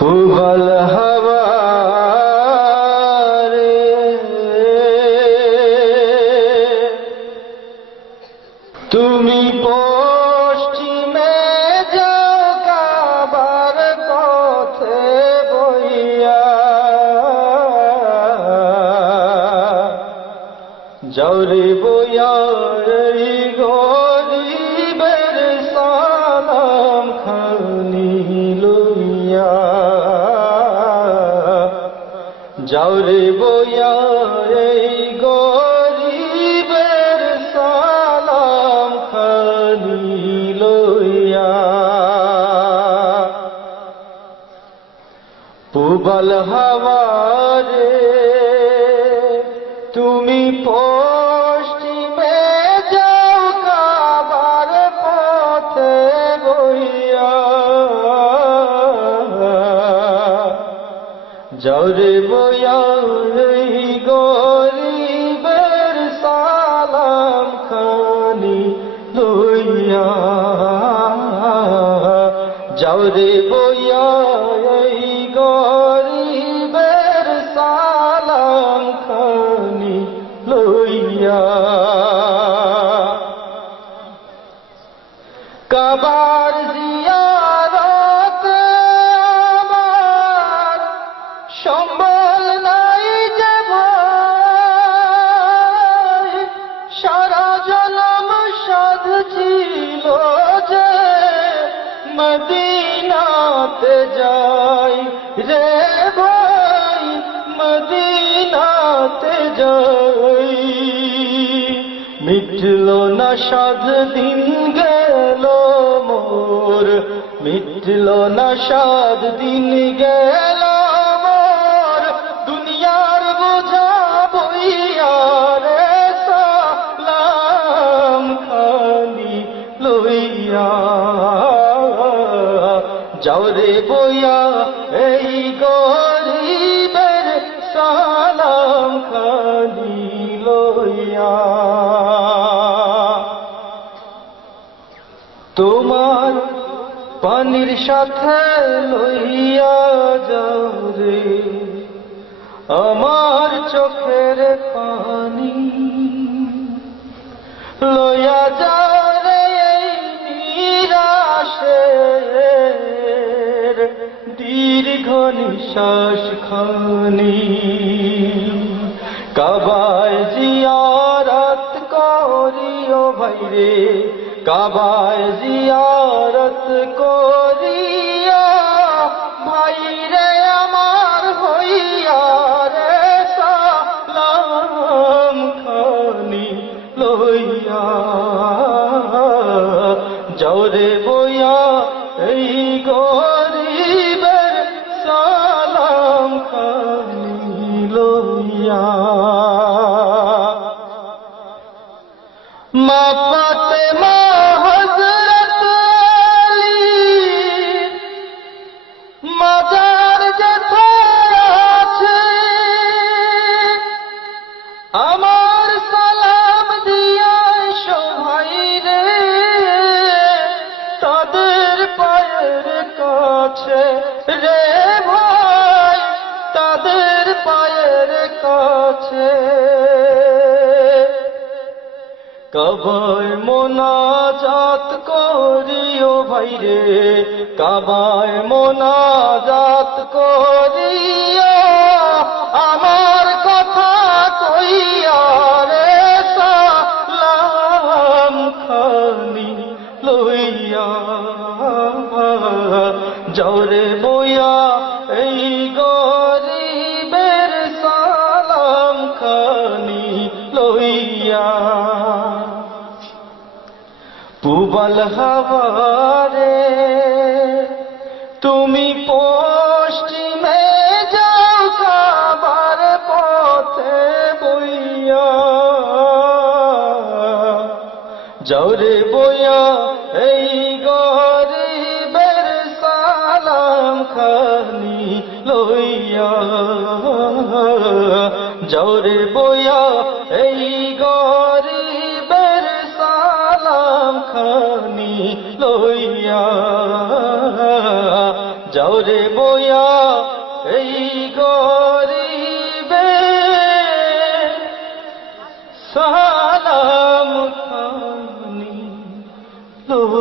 পুবল হওয়া রে তুমি পশ্চিমে যাও পথে বইয়া। যাওরে বইয়া এই যাওরে বইয়া এই গরিবের সালাম খানি লইয়া। পুবল হাওয়ারে তুমি পশ্চিমে যাওরে বইয়া এই গরিবের সালাম খানি লইয়া। যাওরে বইয়া এই গরিবের সালাম খানি লইয়া। মদিনাতে যাই রে ভাই, মদিনাতে যাই। মিটল না সাধ দিন গেল মোর, মিটল না সাধ দিন গেল মোর। দুনিয়ার যাও রে বইয়া, এই গরিবের সালাম খানি লইয়া। তোমার পানির সাথে লইয়া যাও রে, আমার চোখের পানি। লইয়া দীর্ঘ নিশ্বাস খানি কাবায় জিয়ারত করিও ভাইরে, কাবায় জিয়ারত করিয়া ভাইরে, আমার হইয়া রে সালাম খানি লইয়া। যাওরে বইয়া লইয়া পায়ের কাছে। কাবায় মোনাজাত করিও ভাইরে কাবায় মোনাজাত করিয়া পুবল হাওয়ারে, তুমি পশ্চিমে যাও কাবার পথে বইয়া। যাওরে বইয়া, এই গরিবের সালাম খানি লইয়া। যাওরে বইয়া লইয়া যাও রে বয়া এই গরিবে। সালাম খানি লইয়া